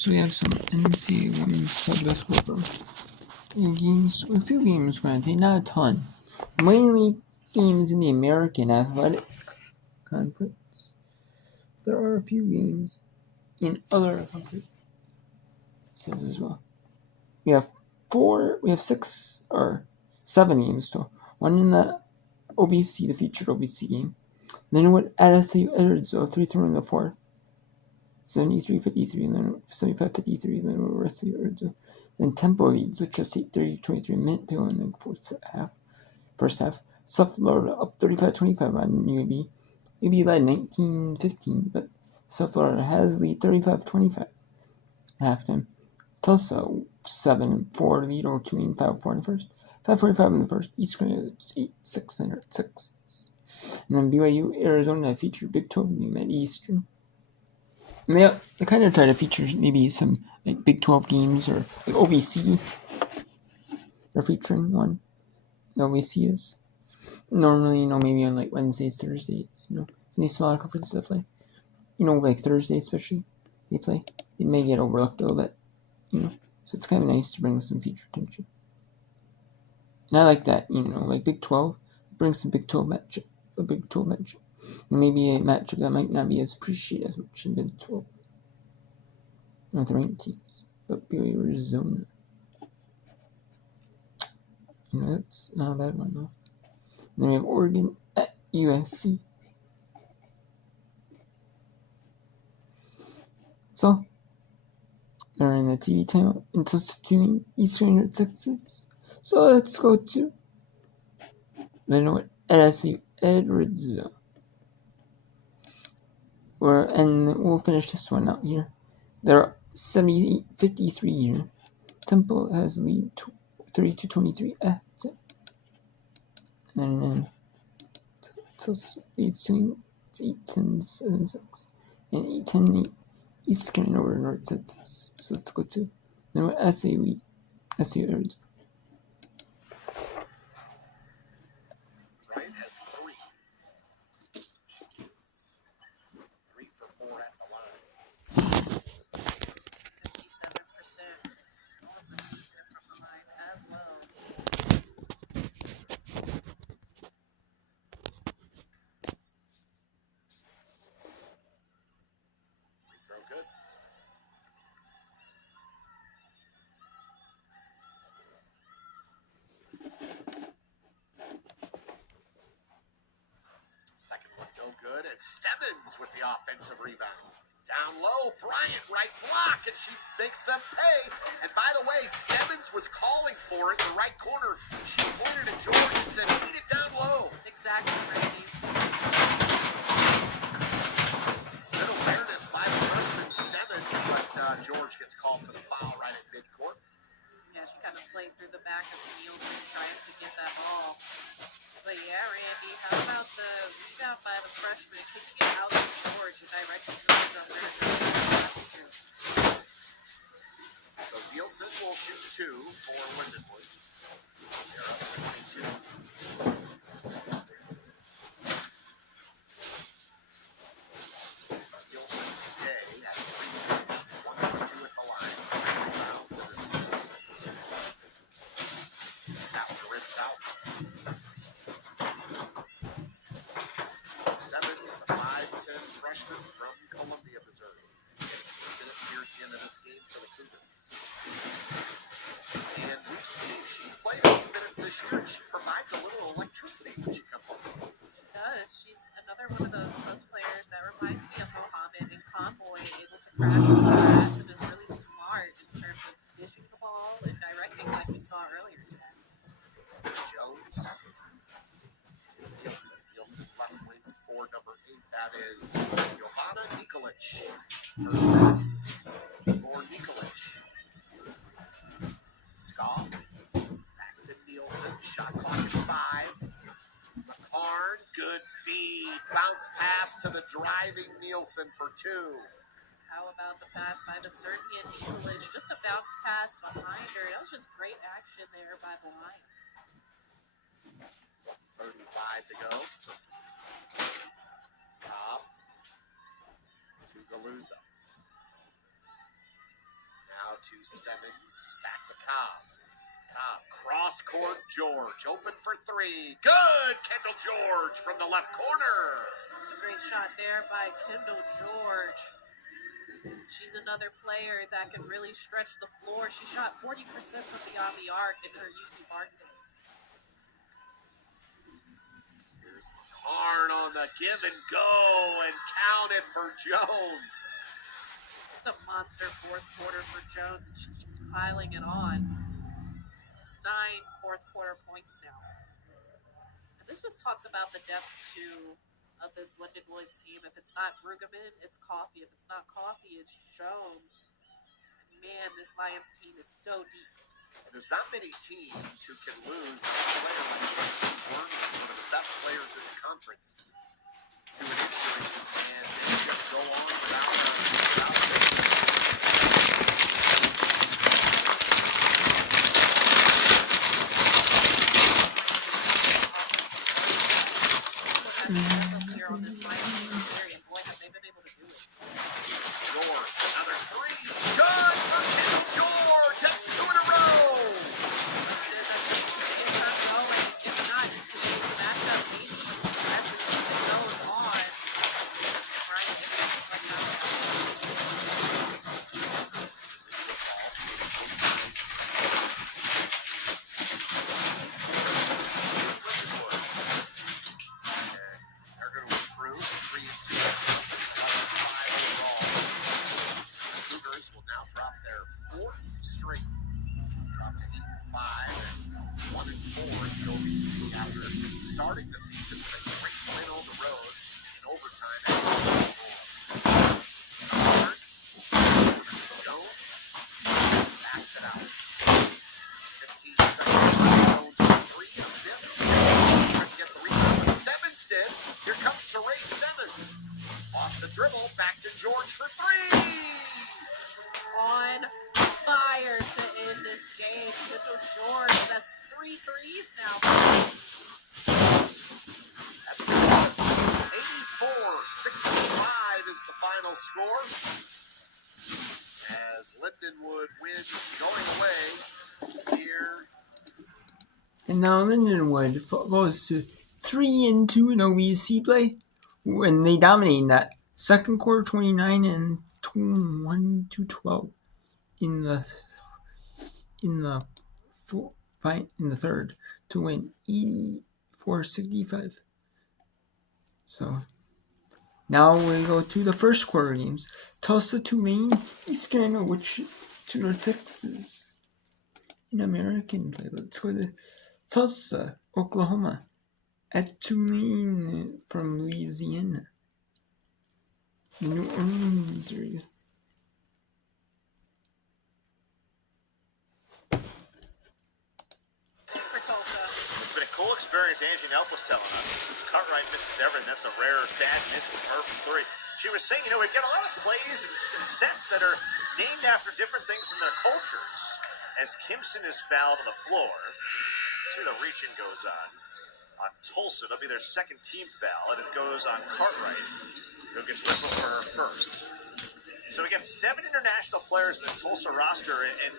So we have some NCAA Women's Club Basketball games, a few games granted, not a ton. Mainly games in the American Athletic Conference. There are a few games in other conferences as well. We have 7 games total. One in the OBC, the featured OBC game. Then with SAU Edwardsville, 3-3 in the fourth. 73-53, and then 75-53, then over SAU Edwardsville. Then Temple leads with just 30-23 minute to go in the first half. South Florida up 35-25 on UAB. UAB led 19-15, but South Florida has lead 35-25 halftime. Tulsa 7-4 lead over Tulane 5-4 in the first. 5:45 in the first. East Carolina 8-6 and 6. And then BYU Arizona featured Big 12 game at Eastern. And they kind of try to feature maybe some like Big 12 games or like OVC. They're featuring one. The OVC is normally, maybe on like Wednesdays, Thursdays, some of these smaller conferences that play. Like Thursday especially, they play. They may get overlooked a little bit, So it's kind of nice to bring some feature attention. And I like that, like Big 12, brings some Big 12 matchup, a Big 12 matchup. And maybe a matchup that might not be as appreciated as much in Big 12. Not the ranked teams, but BYU Arizona. That's not a bad one, though. And then we have Oregon at USC. So, they're in the TV timeout until tuning Eastern Texas. So let's go to SAU Edwardsville. And we'll finish this one out here. They're 78-53 here. Temple has lead 32-23 at. And then Tulsa leads 8-10-7-6 and 8-10-8 East Carolina over North Texas. So let's go to SAU Edwardsville. Bryant has 3. She is 3 for 4 at the line. 57% on the season from the line as well. Free throw good. Second one no good, and Stemmons with the offensive rebound. Down low, Bryant right block, and she makes them pay. And by the way, Stemmons was calling for it in the right corner. She pointed at George and said, "Feed it down low." Exactly, Randy. Good awareness by the freshman Stemmons, but George gets called for the foul right at midcourt. Yeah, she kind of played through the back of Nielsen trying to get that ball. But yeah, Randy, how about the rebound by the freshman? Could you get out of George and direct George on their pass too? So Nielsen will shoot 2 for Lindenwood. They're up 22. Nielsen today has 3 points. She's 1 for 2 at the line. 3 rebounds and assists. That one rips out. Stemmons, the 5'10 freshman from Columbia, Missouri. Getting some minutes here at the end of this game for the Cougars. And we've seen she's played a few minutes this year, and she provides a little electricity when she comes in. She does. She's another one of those players that reminds me of Mohammed and Convoy, able to crash the glass and is really smart in terms of dishing the ball and directing like we saw earlier today. Jones to Nielsen. Nielsen left wing for number 8. That is Johanna Nikolic. First minutes for Nikolic. Scoff. Back to Nielsen. Shot clock at 5. McCarn. Good feed. Bounce pass to the driving Nielsen for 2. How about the pass by the Serbian Nikolic? Just a bounce pass behind her. That was just great action there by the Lions. 35 to go. Cobb to Galuza. to Stemmons. Back to Cobb. Cobb, cross court, George, open for three. Good! Kendall George from the left corner. It's a great shot there by Kendall George. She's another player that can really stretch the floor. She shot 40% from beyond the arc in her UT Martin days. Here's McCarn on the give and go and counted for Jones. Just a monster fourth quarter for Jones, and she keeps piling it on. It's 9 fourth quarter points now. And this just talks about the depth too of this Lindenwood team. If it's not Brueggemann, it's Coffey. If it's not Coffey, it's Jones. And man, this Lions team is so deep. And there's not many teams who can lose a player like Jackson Werner, one of the best players in the conference, to an injury, and they just go on without this. Here on this Lions team is very, and boy, have they been able to do it. George, another three. Good for Kendall George. That's 2 in a row. Get her going. If not in today's matchup, maybe as the season goes on, right? Like They're going to improve 3 and 2. It's 5 overall. The Cougars will now drop their 4th string. Drop to 8 and 5 and 1 and 4 in the OVC after starting the season with a great win on the road in overtime. Jones backs it out. 15 seconds. Jones on 3 of this. Trying to get the rebound, but Stemmons did. Here comes Saray Stemmons. Lost the dribble. Back to George for 3. on fire to end this game. Kendall George, that's 3 threes now. That's good. 84-65 is the final score. As Lindenwood wins going away here. And now Lindenwood goes to 3 and 2 in OVC play when they dominate that second quarter, 29 and 21 to 12 in the third to win 84-65. So now we go to the first quarter games. Tulsa, Tulane, East Carolina, Wichita, Texas. In American play, let's go to Tulsa, Oklahoma, at Tulane from Louisiana. The New Orleans area. For Tulsa. It's been a cool experience. Angie Nelp was telling us. This Cartwright misses everything. That's a rare bad miss from her from 3. She was saying, we've got a lot of plays and sets that are named after different things from their cultures. As Kimson is fouled on the floor, see the reach-in goes on Tulsa. It'll be their second team foul, and it goes on Cartwright, who gets whistled for her first. So we got 7 international players in this Tulsa roster, and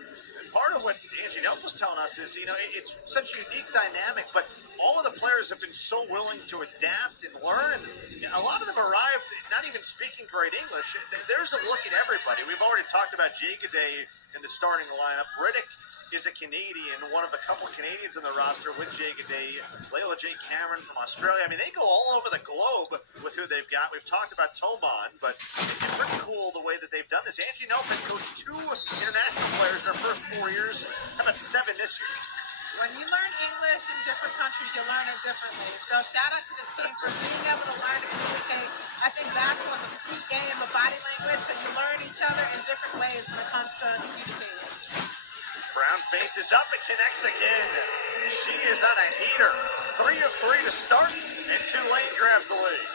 part of what Angie Nelp was telling us is, it's such a unique dynamic, but all of the players have been so willing to adapt and learn, and a lot of them arrived not even speaking great English. There's a look at everybody. We've already talked about Jay Gaudet in the starting lineup. Riddick is a Canadian, one of a couple of Canadians in the roster with Jay Gaudet. Layla J. Cameron from Australia. They go all over the globe with who they've got. We've talked about Toman, but it's pretty cool the way that they've done this. Angie Nelp had coached 2 international players in her first 4 years. How about 7 this year? When you learn English in different countries, you learn it differently. So shout out to this team for being able to learn to communicate. I think basketball is a sweet game of body language, so you learn each other in different ways when it comes to communicating. Brown faces up and connects again. She is on a heater. 3 of 3 to start, and Tulane grabs the lead.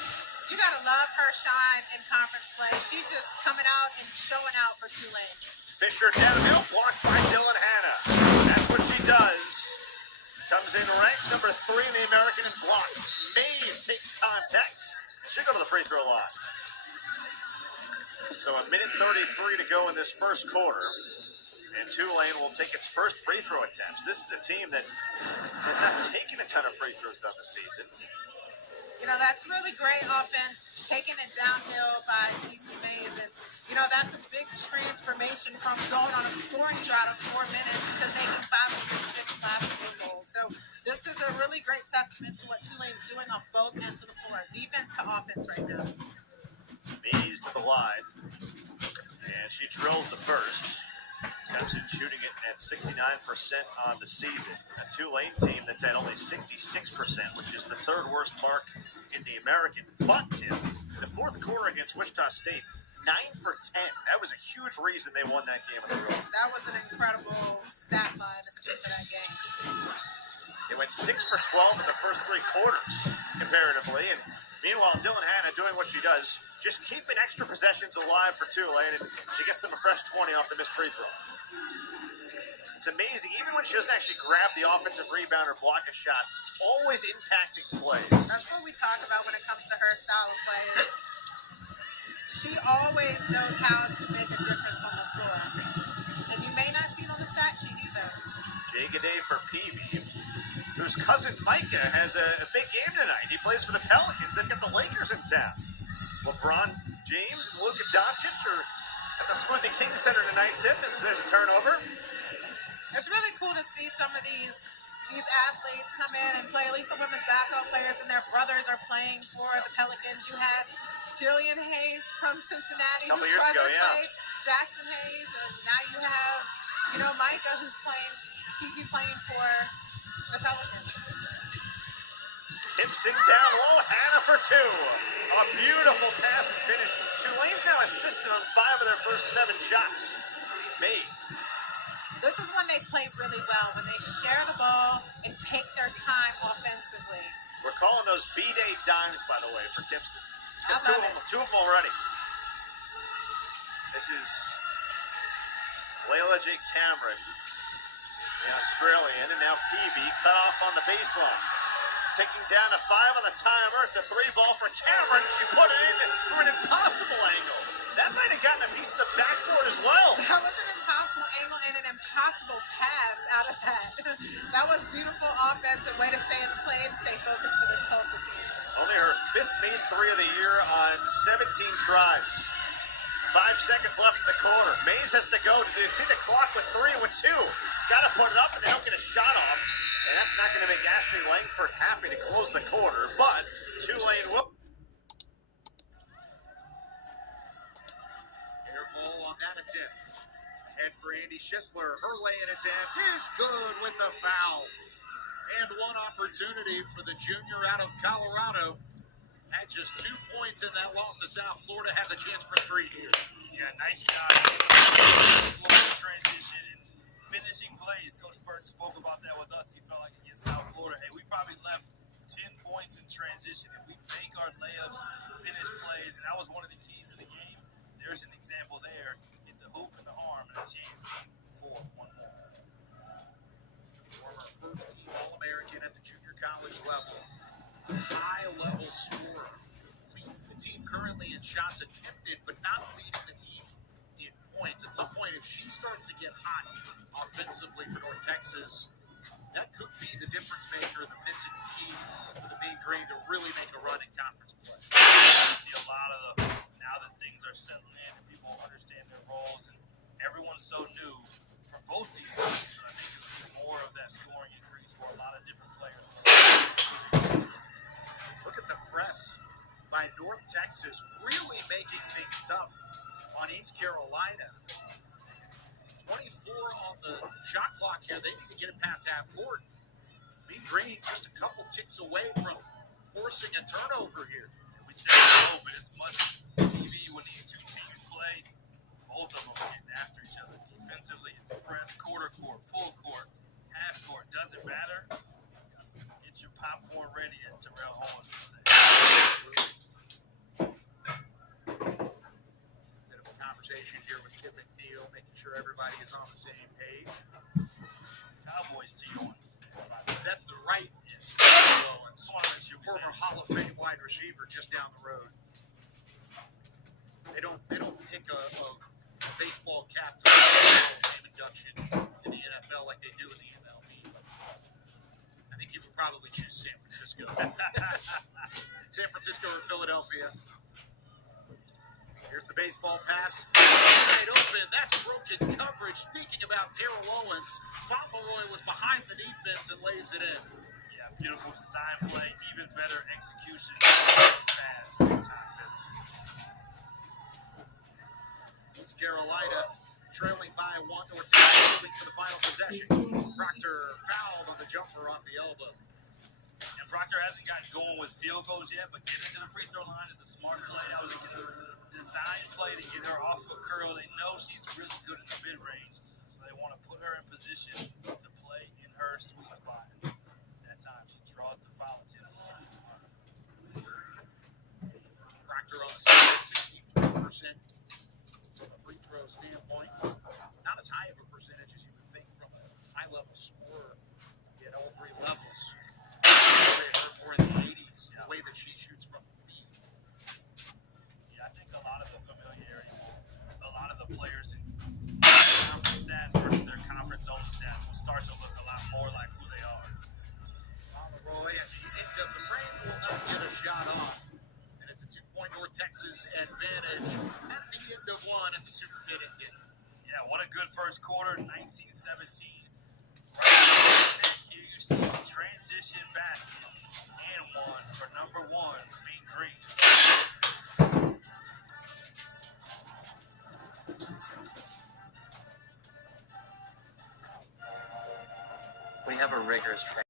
You gotta love her shine in conference play. She's just coming out and showing out for Tulane. Fisher downhill, blocked by Dylan Hanna. That's what she does. Comes in ranked number 3 in the American in blocks. Mays takes contact. She'll go to the free throw line. So 1:33 to go in this first quarter. And Tulane will take its first free throw attempts. This is a team that has not taken a ton of free throws down the season. You know, that's really great offense, taking it downhill by CC Mays. And, you know, that's a big transformation from going on a scoring drought of 4 minutes to making 5 of their 6 last field goals. So this is a really great testament to what Tulane's doing on both ends of the floor, defense to offense right now. Mays to the line. And she drills the first. Thompson shooting it at 69% on the season. A Tulane team that's at only 66%, which is the third worst mark in the American. But, Tim, the fourth quarter against Wichita State, 9 for 10. That was a huge reason they won that game on the road. That was an incredible stat line to see for that game. They went 6 for 12 in the first 3 quarters, comparatively. And meanwhile, Dylan Hanna doing what she does, just keeping extra possessions alive for Tulane, and she gets them a fresh 20 off the missed free throw. It's amazing, even when she doesn't actually grab the offensive rebound or block a shot, always impacting plays. That's what we talk about when it comes to her style of play. She always knows how to make a difference on the floor. And you may not see it on the stat sheet either. Jay Gaudet for Peavy, whose cousin Micah has a big game tonight. He plays for the Pelicans. They've got the Lakers in town. LeBron James and Luka Doncic are at the Smoothie King Center tonight. There's a turnover. It's really cool to see some of these athletes come in and play. At least the women's basketball players and their brothers are playing for the Pelicans. You had Jillian Hayes from Cincinnati, Couple whose years ago, brother yeah. played, Jackson Hayes, and now you have, you know, Micah, who's playing for the Pelicans. Gibson down low, Hanna for 2. A beautiful pass and finish. Tulane's now assisted on 5 of their first 7 shots made. This is when they play really well, when they share the ball and take their time offensively. We're calling those B-Day dimes, by the way, for Gibson. I love it. Two of them already. This is Layla J. Cameron, the Australian, and now Peavy cut off on the baseline. Taking down a 5 on the timer. It's a 3 ball for Cameron. She put it in through an impossible angle. That might have gotten a piece of the backboard as well. That was an impossible angle and an impossible pass out of that. That was beautiful offensive way to stay in the play and stay focused for this Tulsa team. Only her 5th made 3 of the year on 17 tries. 5 seconds left in the quarter. Mays has to go. You see the clock with 3 and with 2. Got to put it up, and they don't get a shot off. And that's not going to make Ashley Langford happy to close the quarter. But Tulane will. Air ball on that attempt. Ahead for Andy Schisler. Her lay-in attempt is good with the foul. And one opportunity for the junior out of Colorado. Had just 2 points in that loss to South Florida. Has a chance for 3 here. Yeah, nice job. Transition and finishing plays. Coach Burton spoke about that with us. He felt like against South Florida, hey, we probably left 10 points in transition. If we make our layups, finish plays, and that was one of the keys of the game. There's an example there. Hit the hoop and the arm and a chance for 1 more. Former first-team All-American at the junior college level. A high-level scorer. Leads the team currently in shots attempted, but not leading the team in points. At some point, if she starts to get hot offensively for North Texas, that could be the difference maker, the missing key for the Big Green to really make a run in conference play. You see a lot of now that things are settling in and people understand their roles, and everyone's so new for both these teams. I think you'll see more of that scoring increase for a lot of different players. Look at the press by North Texas, really making things tough on East Carolina. 24 on the shot clock here. They need to get it past half court. Big Green just a couple ticks away from forcing a turnover here. We say no, but it's must TV when these two teams play. Both of them are getting after each other defensively, in the press, quarter court, full court, half court. Doesn't matter. Get your popcorn ready, as Terrell Owens would say. Bit of a conversation here with Tim McNeil, making sure everybody is on the same page. Cowboys to Owens. That's the right Owens. former Hall of Fame wide receiver just down the road. They don't pick a baseball cap to name and production in the NFL like they do in the MLB. I think you would probably choose San Francisco. San Francisco or Philadelphia. Here's the baseball pass. Wide open. That's broken coverage. Speaking about Terrell Owens, Fauntleroy was behind the defense and lays it in. Yeah, beautiful design play, even better execution. This pass, big time finish. East Carolina trailing by 1 or 2 for the final possession. Proctor fouled on the jumper off the elbow. And Proctor hasn't gotten going with field goals yet, but getting to the free throw line is a smart play. That was a design play to get her off of a curl. They know she's really good in the mid range, so they want to put her in position to play in her sweet spot. That time she draws the foul attempt. Proctor on the side, 63% from a free throw standpoint. Not as high of a percentage as you would think from a high-level scorer at all 3 levels. More in the 80s, the way that she shoots from the field. Yeah, I think a lot of the familiarity, a lot of the players in conference stats versus their conference only stats will start to look a lot more like who they are. Pomeroy at the end of the break will not get a shot off. And it's a 2-point North Texas advantage at the end of 1 at the Super Minute. Yeah, what a good first quarter, 19-17. Right here you see the transition basket.